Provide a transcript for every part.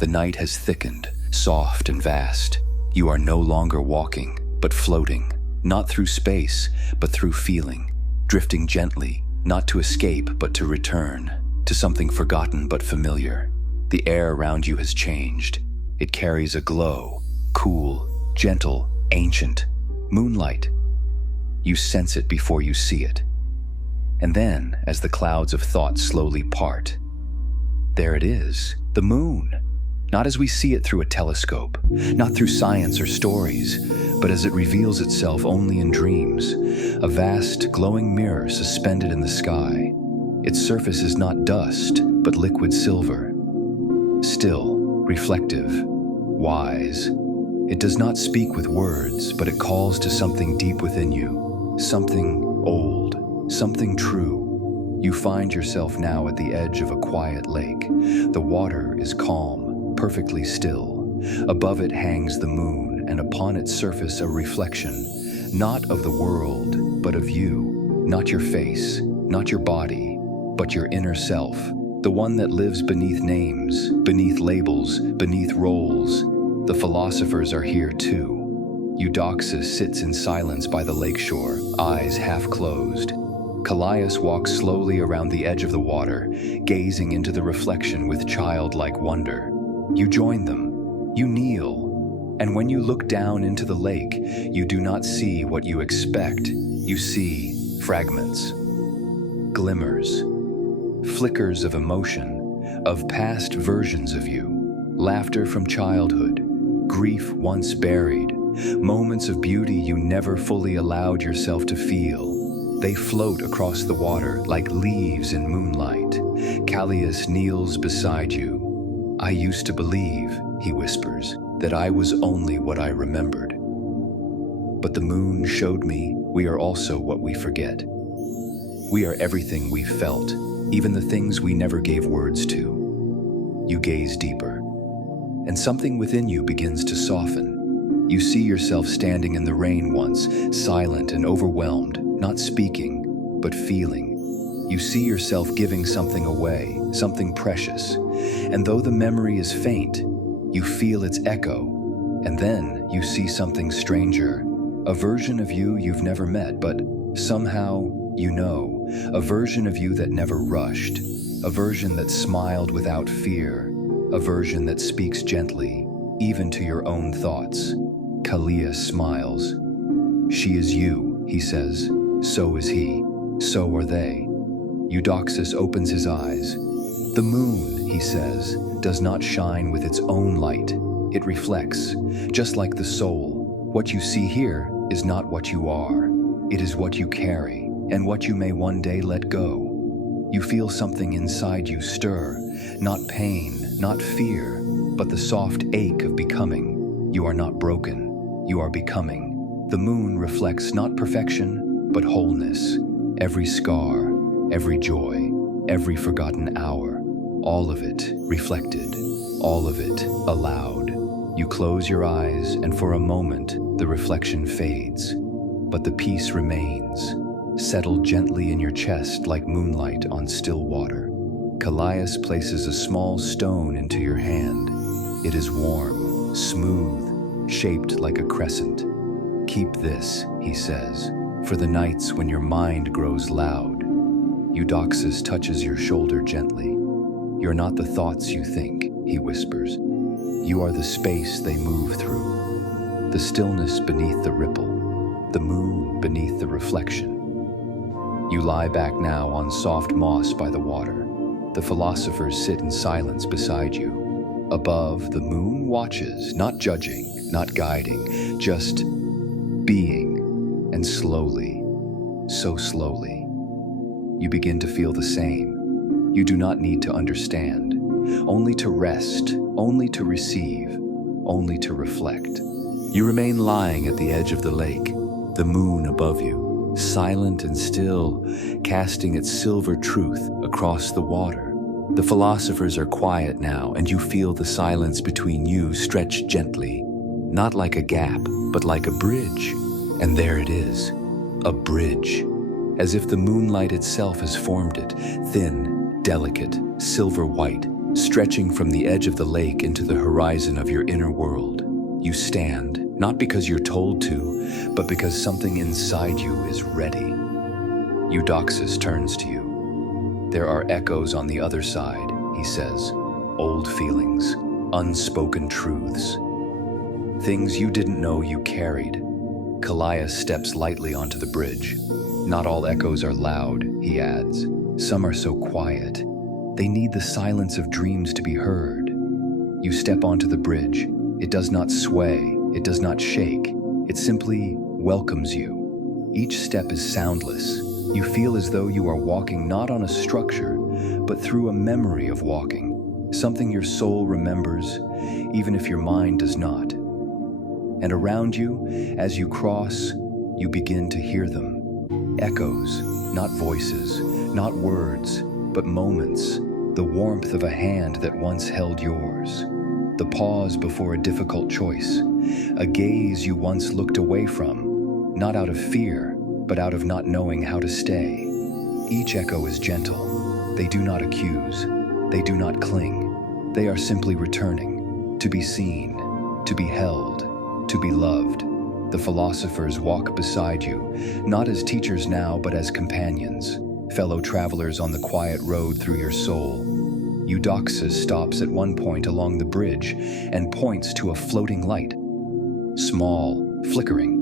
The night has thickened, soft and vast. You are no longer walking, but floating, not through space, but through feeling, drifting gently, not to escape, but to return, to something forgotten but familiar. The air around you has changed. It carries a glow, cool, gentle, ancient, moonlight. You sense it before you see it. And then, as the clouds of thought slowly part, there it is, the moon. Not as we see it through a telescope, not through science or stories, but as it reveals itself only in dreams, a vast, glowing mirror suspended in the sky. Its surface is not dust, but liquid silver. Still, reflective, wise. It does not speak with words, but it calls to something deep within you, something old, something true. You find yourself now at the edge of a quiet lake. The water is calm, perfectly still. Above it hangs the moon, and upon its surface a reflection, not of the world, but of you. Not your face, not your body, but your inner self, the one that lives beneath names, beneath labels, beneath roles. The philosophers are here too. Eudoxus sits in silence by the lakeshore, eyes half closed. Callias walks slowly around the edge of the water, gazing into the reflection with childlike wonder. You join them. You kneel. And when you look down into the lake, you do not see what you expect. You see fragments, glimmers, flickers of emotion, of past versions of you, laughter from childhood, grief once buried, moments of beauty you never fully allowed yourself to feel. They float across the water like leaves in moonlight. Callias kneels beside you. I used to believe, he whispers, that I was only what I remembered. But the moon showed me we are also what we forget. We are everything we felt, even the things we never gave words to. You gaze deeper, and something within you begins to soften. You see yourself standing in the rain once, silent and overwhelmed, not speaking, but feeling. You see yourself giving something away, something precious, and though the memory is faint, you feel its echo, and then you see something stranger, a version of you you've never met, but somehow you know, a version of you that never rushed, a version that smiled without fear, a version that speaks gently, even to your own thoughts. Callias smiles. She is you, he says. So is he. So are they. Eudoxus opens his eyes. The moon, he says, does not shine with its own light. It reflects, just like the soul. What you see here is not what you are. It is what you carry, and what you may one day let go. You feel something inside you stir, not pain, not fear, but the soft ache of becoming. You are not broken. You are becoming. The moon reflects not perfection, but wholeness. Every scar, every joy, every forgotten hour, all of it reflected, all of it allowed. You close your eyes, and for a moment, the reflection fades, but the peace remains, settled gently in your chest like moonlight on still water. Callias places a small stone into your hand. It is warm, smooth, shaped like a crescent. Keep this, he says, for the nights when your mind grows loud. Eudoxus touches your shoulder gently. You're not the thoughts you think, he whispers. You are the space they move through, the stillness beneath the ripple, the moon beneath the reflection. You lie back now on soft moss by the water. The philosophers sit in silence beside you. Above, the moon watches, not judging, not guiding, just being. And slowly, so slowly, you begin to feel the same. You do not need to understand, only to rest, only to receive, only to reflect. You remain lying at the edge of the lake, the moon above you, silent and still, casting its silver truth across the water. The philosophers are quiet now, and you feel the silence between you stretch gently, not like a gap, but like a bridge. And there it is, a bridge, as if the moonlight itself has formed it, thin, delicate, silver white, Stretching from the edge of the lake into the horizon of your inner world, you stand, not because you're told to, but because something inside you is ready. Eudoxus turns to you. There are echoes on the other side, he says. Old feelings, unspoken truths. Things you didn't know you carried. Callias steps lightly onto the bridge. Not all echoes are loud, he adds. Some are so quiet. They need the silence of dreams to be heard. You step onto the bridge. It does not sway, it does not shake. It simply welcomes you. Each step is soundless. You feel as though you are walking not on a structure, but through a memory of walking, something your soul remembers, even if your mind does not. And around you, as you cross, you begin to hear them. Echoes, not voices, not words, but moments, the warmth of a hand that once held yours, the pause before a difficult choice, a gaze you once looked away from, not out of fear, but out of not knowing how to stay. Each echo is gentle. They do not accuse. They do not cling. They are simply returning, to be seen, to be held, to be loved. The philosophers walk beside you, not as teachers now, but as companions, fellow travelers on the quiet road through your soul. Eudoxus stops at one point along the bridge and points to a floating light. Small, flickering.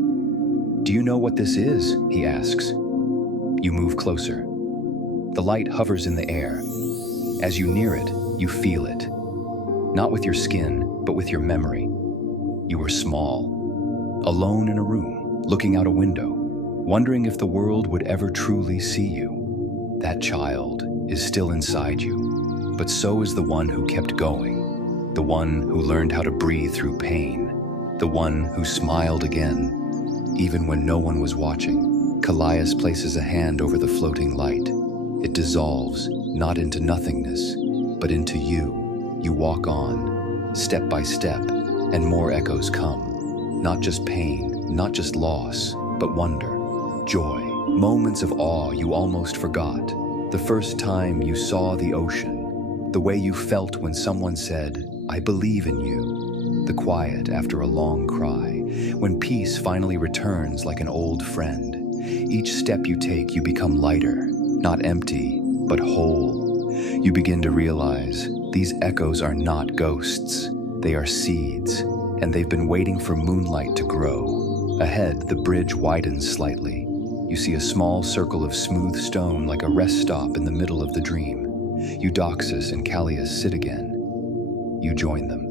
Do you know what this is? He asks. You move closer. The light hovers in the air. As you near it, you feel it. Not with your skin, but with your memory. You were small, alone in a room, looking out a window, wondering if the world would ever truly see you. That child is still inside you, but so is the one who kept going, the one who learned how to breathe through pain, the one who smiled again, even when no one was watching. Callias places a hand over the floating light. It dissolves, not into nothingness, but into you. You walk on, step by step, and more echoes come. Not just pain, not just loss, but wonder, joy, moments of awe you almost forgot. The first time you saw the ocean, the way you felt when someone said, "I believe in you." The quiet after a long cry, when peace finally returns like an old friend. Each step you take, you become lighter, not empty, but whole. You begin to realize these echoes are not ghosts. They are seeds, and they've been waiting for moonlight to grow. Ahead, the bridge widens slightly. You see a small circle of smooth stone like a rest stop in the middle of the dream. Eudoxus and Callias sit again. You join them.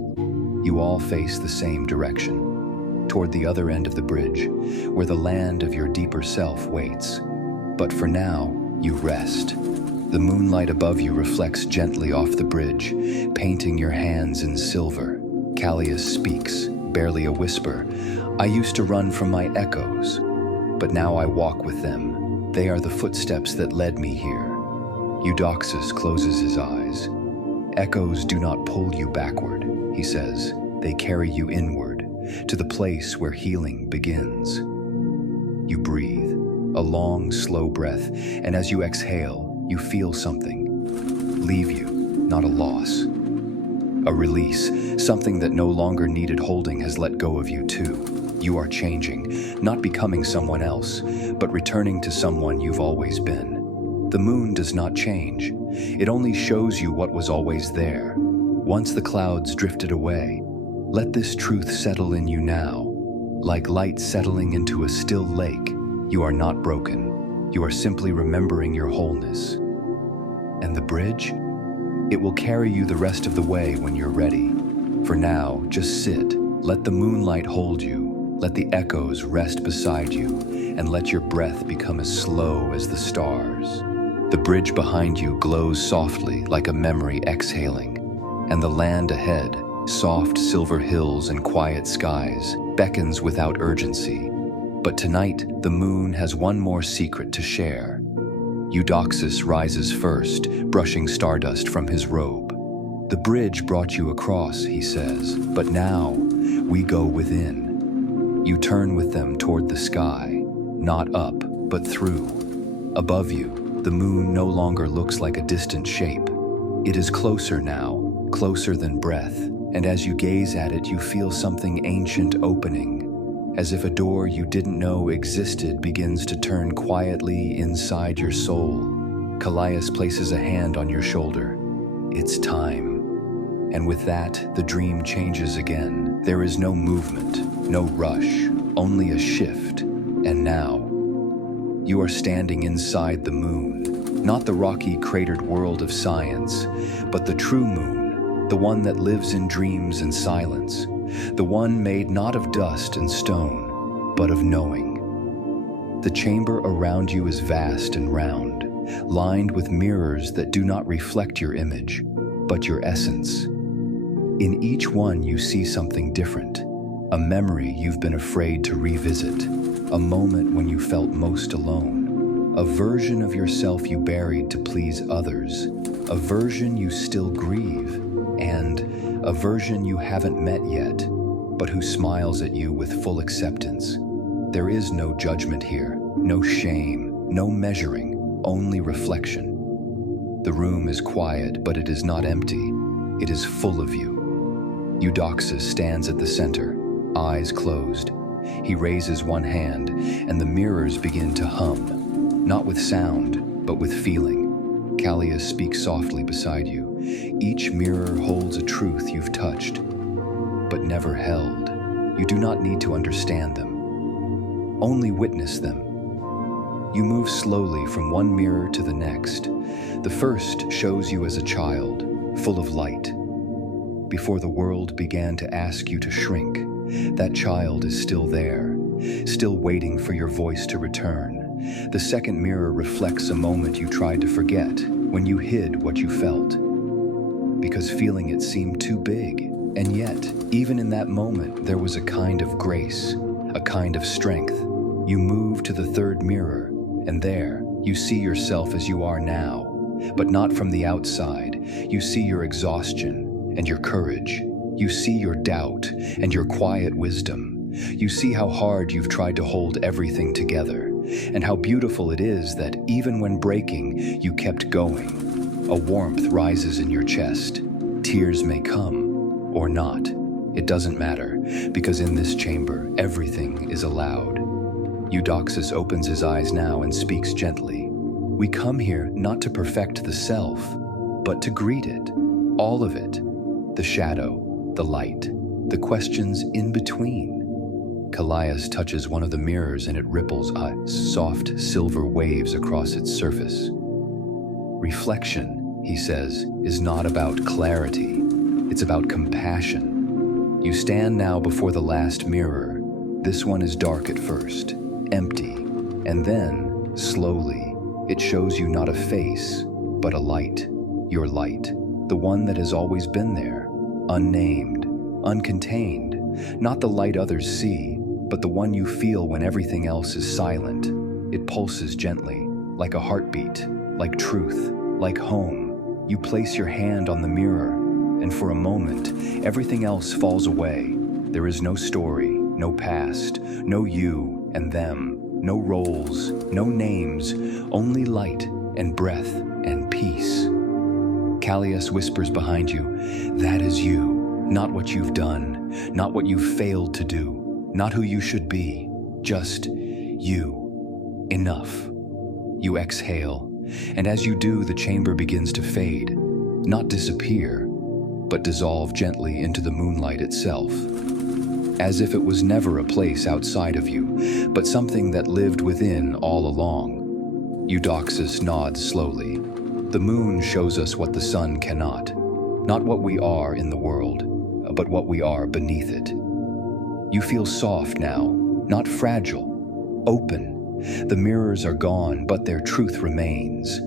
You all face the same direction, toward the other end of the bridge, where the land of your deeper self waits. But for now, you rest. The moonlight above you reflects gently off the bridge, painting your hands in silver. Callias speaks, barely a whisper. I used to run from my echoes, but now I walk with them. They are the footsteps that led me here. Eudoxus closes his eyes. Echoes do not pull you backward, he says. They carry you inward, to the place where healing begins. You breathe, a long, slow breath, and as you exhale, you feel something leave you, not a loss. A release, something that no longer needed holding has let go of you too. You are changing, not becoming someone else, but returning to someone you've always been. The moon does not change. It only shows you what was always there. Once the clouds drifted away, let this truth settle in you now. Like light settling into a still lake, you are not broken. You are simply remembering your wholeness. And the bridge? It will carry you the rest of the way when you're ready. For now, just sit. Let the moonlight hold you. Let the echoes rest beside you, and let your breath become as slow as the stars. The bridge behind you glows softly like a memory exhaling, and the land ahead, soft silver hills and quiet skies, beckons without urgency. But tonight, the moon has one more secret to share. Eudoxus rises first, brushing stardust from his robe. The bridge brought you across, he says, but now we go within. You turn with them toward the sky, not up, but through. Above you, the moon no longer looks like a distant shape. It is closer now, closer than breath, and as you gaze at it, you feel something ancient opening, as if a door you didn't know existed begins to turn quietly inside your soul. Callias places a hand on your shoulder. It's time. And with that, the dream changes again. There is no movement, no rush, only a shift. And now, you are standing inside the moon, not the rocky, cratered world of science, but the true moon, the one that lives in dreams and silence, the one made not of dust and stone, but of knowing. The chamber around you is vast and round, lined with mirrors that do not reflect your image, but your essence. In each one you see something different, a memory you've been afraid to revisit, a moment when you felt most alone, a version of yourself you buried to please others, a version you still grieve, and a version you haven't met yet, but who smiles at you with full acceptance. There is no judgment here, no shame, no measuring, only reflection. The room is quiet, but it is not empty. It is full of you. Eudoxus stands at the center, eyes closed. He raises one hand, and the mirrors begin to hum, not with sound, but with feeling. Callias speaks softly beside you. Each mirror holds a truth you've touched, but never held. You do not need to understand them, only witness them. You move slowly from one mirror to the next. The first shows you as a child, full of light. Before the world began to ask you to shrink, that child is still there, still waiting for your voice to return. The second mirror reflects a moment you tried to forget, when you hid what you felt, because feeling it seemed too big. And yet, even in that moment, there was a kind of grace, a kind of strength. You move to the third mirror, and there, you see yourself as you are now, but not from the outside. You see your exhaustion and your courage. You see your doubt and your quiet wisdom. You see how hard you've tried to hold everything together, and how beautiful it is that even when breaking, you kept going. A warmth rises in your chest. Tears may come, or not. It doesn't matter, because in this chamber, everything is allowed. Eudoxus opens his eyes now and speaks gently. We come here not to perfect the self, but to greet it, all of it. The shadow, the light, the questions in between. Callias touches one of the mirrors and it ripples soft silver waves across its surface. Reflection, he says, is not about clarity. It's about compassion. You stand now before the last mirror. This one is dark at first, empty, and then, slowly, it shows you not a face, but a light. Your light, the one that has always been there. Unnamed, uncontained, not the light others see, but the one you feel when everything else is silent. It pulses gently, like a heartbeat, like truth, like home. You place your hand on the mirror, and for a moment, everything else falls away. There is no story, no past, no you and them, no roles, no names, only light and breath and peace. Callias whispers behind you, that is you, not what you've done, not what you've failed to do, not who you should be, just you. Enough. You exhale, and as you do, the chamber begins to fade, not disappear, but dissolve gently into the moonlight itself, as if it was never a place outside of you, but something that lived within all along. Eudoxus nods slowly. The moon shows us what the sun cannot, not what we are in the world, but what we are beneath it. You feel soft now, not fragile, open. The mirrors are gone, but their truth remains.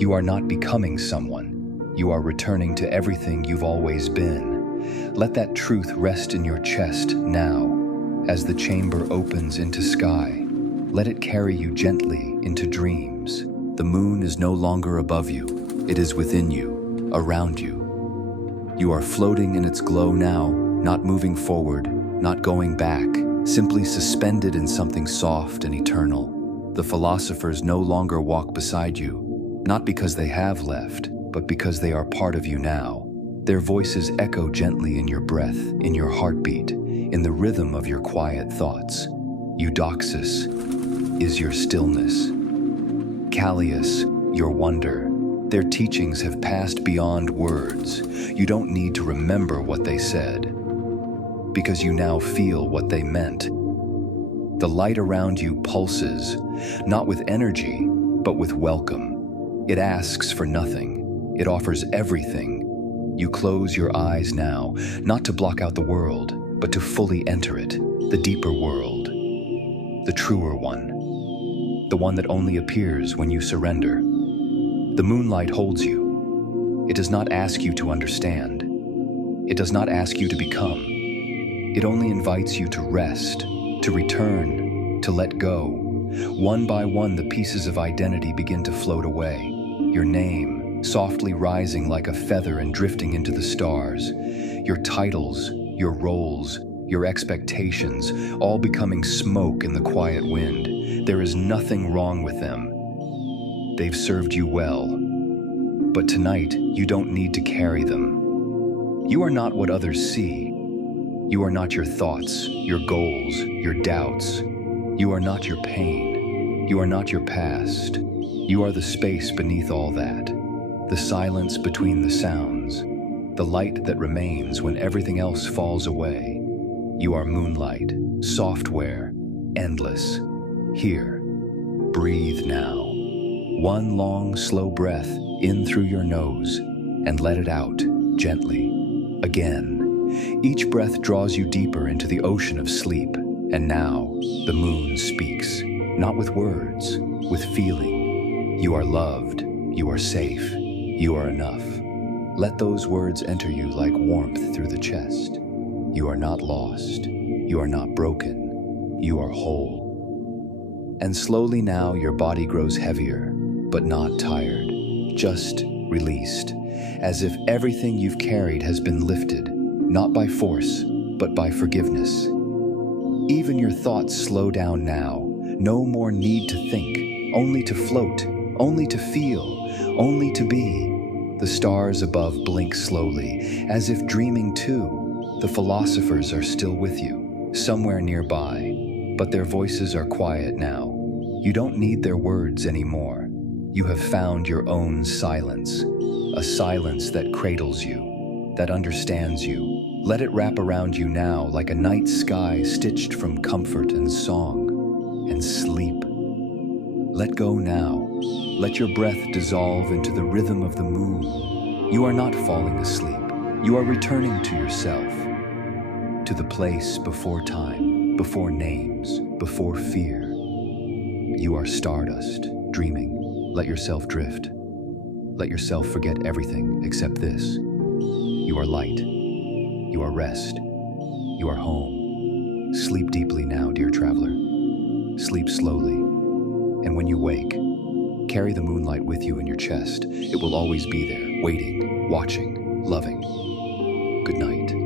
You are not becoming someone. You are returning to everything you've always been. Let that truth rest in your chest now, as the chamber opens into sky. Let it carry you gently into dreams. The moon is no longer above you. It is within you, around you. You are floating in its glow now, not moving forward, not going back, simply suspended in something soft and eternal. The philosophers no longer walk beside you, not because they have left, but because they are part of you now. Their voices echo gently in your breath, in your heartbeat, in the rhythm of your quiet thoughts. Eudoxus is your stillness. Callias, your wonder. Their teachings have passed beyond words. You don't need to remember what they said, because you now feel what they meant. The light around you pulses, not with energy, but with welcome. It asks for nothing. It offers everything. You close your eyes now, not to block out the world, but to fully enter it, the deeper world, the truer one, the one that only appears when you surrender. The moonlight holds you. It does not ask you to understand. It does not ask you to become. It only invites you to rest, to return, to let go. One by one, the pieces of identity begin to float away. Your name, softly rising like a feather and drifting into the stars. Your titles, your roles, your expectations, all becoming smoke in the quiet wind. There is nothing wrong with them. They've served you well. But tonight, you don't need to carry them. You are not what others see. You are not your thoughts, your goals, your doubts. You are not your pain. You are not your past. You are the space beneath all that. The silence between the sounds. The light that remains when everything else falls away. You are moonlight, software, endless. Here, breathe now. One long, slow breath in through your nose and let it out gently. Again, each breath draws you deeper into the ocean of sleep. And now, the moon speaks, not with words, with feeling. You are loved, you are safe, you are enough. Let those words enter you like warmth through the chest. You are not lost, you are not broken, you are whole. And slowly now your body grows heavier, but not tired, just released, as if everything you've carried has been lifted, not by force, but by forgiveness. Even your thoughts slow down now. No more need to think, only to float, only to feel, only to be. The stars above blink slowly, as if dreaming too. The philosophers are still with you, somewhere nearby, but their voices are quiet now. You don't need their words anymore. You have found your own silence, a silence that cradles you, that understands you. Let it wrap around you now like a night sky stitched from comfort and song, and sleep. Let go now. Let your breath dissolve into the rhythm of the moon. You are not falling asleep. You are returning to yourself, to the place before time, before names, before fear. You are stardust, dreaming. Let yourself drift. Let yourself forget everything except this. You are light. You are rest. You are home. Sleep deeply now, dear traveler. Sleep slowly. And when you wake, carry the moonlight with you in your chest. It will always be there, waiting, watching, loving. Good night.